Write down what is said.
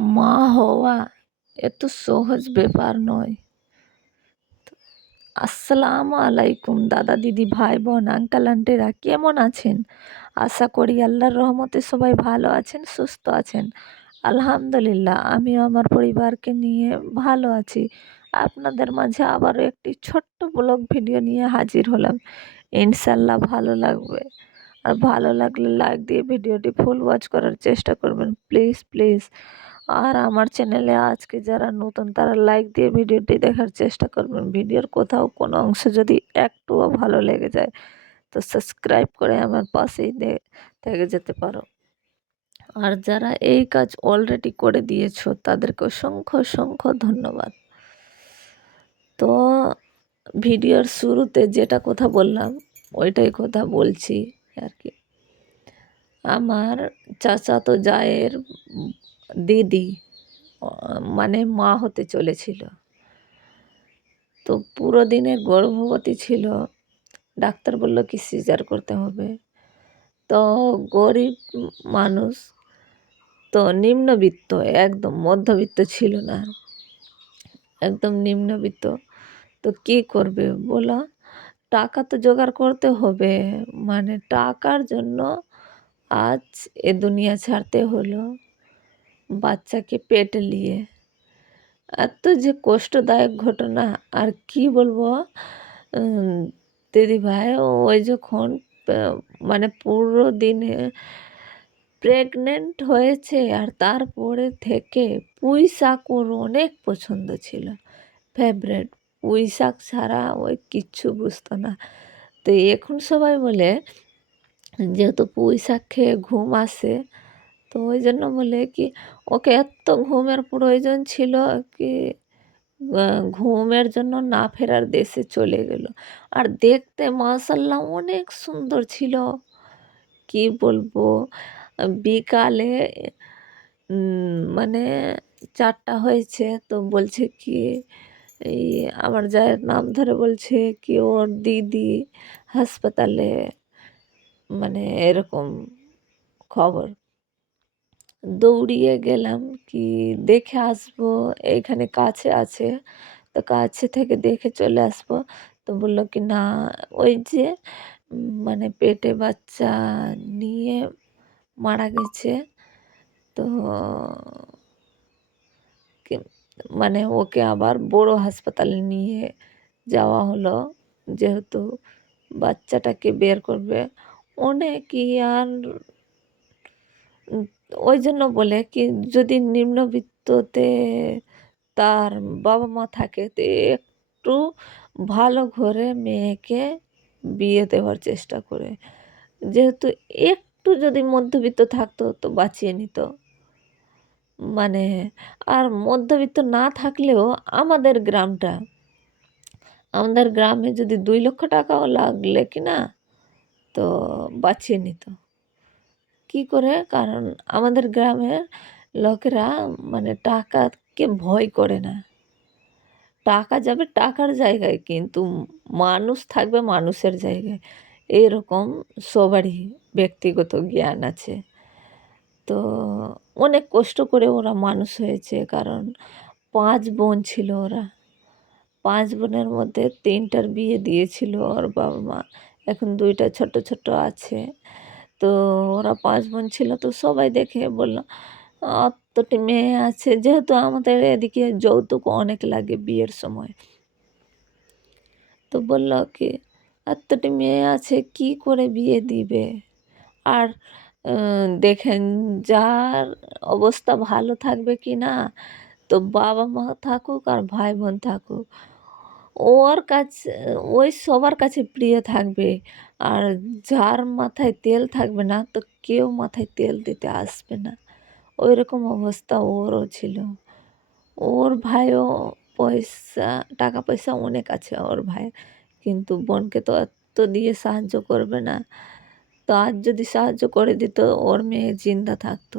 মা হওয়া এত সহজ ব্যাপার নয়। আসসালামু আলাইকুম দাদা, দিদি ভাই বোন আঙ্কাল আন্টিরা কেমন আছেন? আশা করি আল্লাহর রহমতে সবাই ভালো আছেন, সুস্থ আছেন। আলহামদুলিল্লাহ আমি আমার পরিবারকে নিয়ে ভালো আছি। আপনাদের মাঝে আবারও একটি ছোট্ট ব্লগ ভিডিও নিয়ে হাজির হলাম। ইনশাল্লাহ ভালো লাগবে। আর ভালো লাগলে লাইক দিয়ে ভিডিওটি ফুল ওয়াচ করার চেষ্টা করবেন। প্লিজ প্লিজ আর আমার চ্যানেলে আজকে যারা নতুন, তারা লাইক দিয়ে ভিডিওটি দেখার চেষ্টা করবেন। ভিডিওর কোথাও কোনো অংশ যদি একটুও ভালো লেগে যায়, তো সাবস্ক্রাইব করে আমার পাশেই থেকে যেতে পারো। আর যারা এই কাজ অলরেডি করে দিয়েছ, তাদেরকে অসংখ্য অসংখ্য ধন্যবাদ। তো ভিডিওর শুরুতে যেটা কথা বললাম, ওইটাই কথা বলছি আর কি। আমার চাচাতো জায়ের দিদি মানে মা হতে চলেছিল। তো পুরো দিনে গর্ভবতী ছিল। ডাক্তার বলল কি সিজার করতে হবে। তো গরিব মানুষ, তো নিম্নবিত্ত, একদম মধ্যবিত্ত ছিল না। একদম নিম্নবিত্ত। তো কী করবে? বলা টাকা তো জোগাড় করতে হবে। মানে টাকার জন্য আজ এ দুনিয়া ছাড়তে হলো। বাচ্চাকে পেটে নিয়ে এত যে কষ্টদায়ক ঘটনা, আর কি বলব? দিদিভাই, ওই যখন মানে পুরো দিনে প্রেগনেন্ট হয়েছে, আর তারপরে থেকে পুঁই শাক ওর অনেক পছন্দ ছিল। ফেভারেট পুঁই শাক ছাড়া ওই কিচ্ছু বুঝতো না। তো এখন সবাই বলে, যেহেতু পুঁই শাক খেয়ে ঘুম আসে তো ওই জন্য বলে কি, ওকে এত ঘুমের প্রয়োজন ছিল কি ঘুমের জন্য না ফেরার দেশে চলে গেল। আর দেখতে মাসাল্লাহ অনেক সুন্দর ছিল। কি বলব? বিকালে মানে চারটা হয়েছে তো বলছে কি, এই আমার যায়ের নাম ধরে বলছে কি, ওর দিদি হাসপাতালে মানে এরকম খবর। দৌড়িয়ে গেলাম কি দেখে আসব এইখানে কাছে আছে। তো কাছে থেকে দেখে চলে আসব। তো বলল কি, না, ওই যে মানে পেটে বাচ্চা নিয়ে মারা গেছে। তো মানে ওকে আবার বড় হাসপাতালে নিয়ে যাওয়া হলো। যেহেতু বাচ্চাটাকে বের করবে, অনেক আর ওই জন্য বলে কি যদি নিম্নবিত্ততে তার বাবা মা থাকে, তো একটু ভালো ঘরে মেয়েকে বিয়ে দেওয়ার চেষ্টা করে। যেহেতু একটু যদি মধ্যবিত্ত থাকতো, তো বাঁচিয়ে নিত। মানে আর মধ্যবিত্ত না থাকলেও আমাদের গ্রামটা, আমাদের গ্রামে যদি দুই লক্ষ টাকাও লাগলে কি না তো বাঁচিয়ে নিত। কী করে? কারণ আমাদের গ্রামের লোকেরা মানে টাকাকে ভয় করে না। টাকা যাবে টাকার জায়গায়, কিন্তু মানুষ থাকবে মানুষের জায়গায়। এরকম সবারই ব্যক্তিগত জ্ঞান আছে। তো অনেক কষ্ট করে ওরা মানুষ হয়েছে, কারণ পাঁচ বোন ছিল ওরা। পাঁচ বোনের মধ্যে তিনটার বিয়ে দিয়েছিল ওর বাবা মা। এখন দুইটা ছোট ছোট আছে। তো ওরা পাঁচ বোন ছিল, তো সবাই দেখে বলল, অতটি মেয়ে আছে। যেহেতু আমাদের এদিকে যৌতুক অনেক লাগে বিয়ের সময়। তো বলল কি এতটি মেয়ে আছে, কি করে বিয়ে দিবে? আর দেখেন যার অবস্থা ভালো থাকবে কি না তো বাবা মা থাকুক আর ভাই বোন থাকুক ওর কাছে, ওই সবার কাছে প্রিয় থাকবে। আর যার মাথায় তেল থাকবে না, তো কেউ মাথায় তেল দিতে আসবে না। ওই রকম অবস্থা ওরও ছিল। ওর ভাইও পয়সা, টাকা পয়সা অনেক আছে ওর ভাই। কিন্তু বোনকে তো এত দিয়ে সাহায্য করবে না। তো আজ যদি সাহায্য করে দিত, ওর মেয়ে জিন্দা থাকতো।